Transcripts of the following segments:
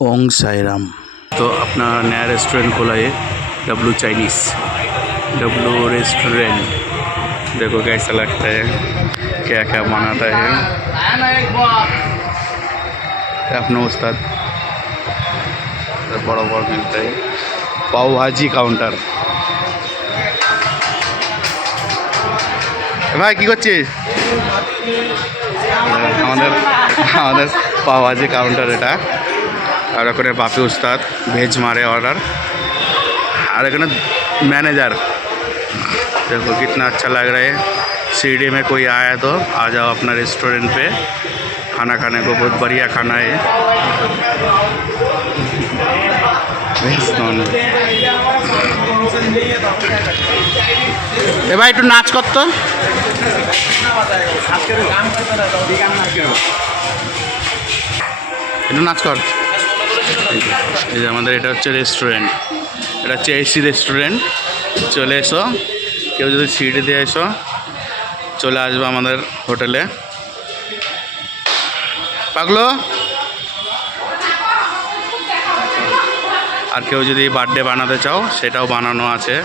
ओंग साईराम। तो अपना नया रेस्टोरेंट खोला है डब्लू चाइनीज़, डब्लू रेस्टोरेंट। देखो कैसा लगता है, क्या क्या बनाता है अपना उस्ताद। बड़ा बड़ा मिलता है पाव भाजी काउंटर। भाई কি করছিস? আমাদের পাव भाजी काउंटर এটা। और ওখানে बापी उस्ताद भेज मारे ऑर्डर। और एखाने मैनेजर। देखो कितना अच्छा लग रहा है। सीढ़ी में कोई आया तो आ जाओ अपना रेस्टोरेंट पे खाना खाने को। बहुत बढ़िया खाना है। ए भाई একটু নাচ করতো। একটু নাচ কর। এই যে আমাদের এটা হচ্ছে রেস্টুরেন্ট, এটা হচ্ছে এসি রেস্টুরেন্ট। চলে এসো, কেউ যদি সিঁড়ি দিয়ে এসো চলে আসবে আমাদের হোটেলে। পাগলো। আর কেউ যদি বার্থডে বানাতে চাও সেটাও বানানো আছে,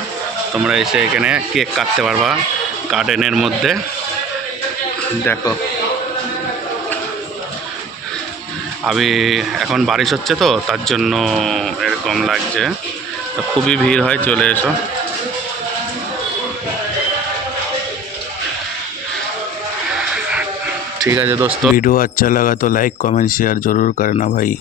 তোমরা এসে এখানে কেক কাটতে পারবা গার্ডেনের মধ্যে। দেখো আমি এখন বারিশ হচ্ছে তো তার জন্য এরকম লাগছে, তো খুবই ভিড় হয়। চলে এসো। ठीक है दोस्तों, वीडियो अच्छा लगा तो लाइक कमेंट शेयर ज़रूर करना भाई।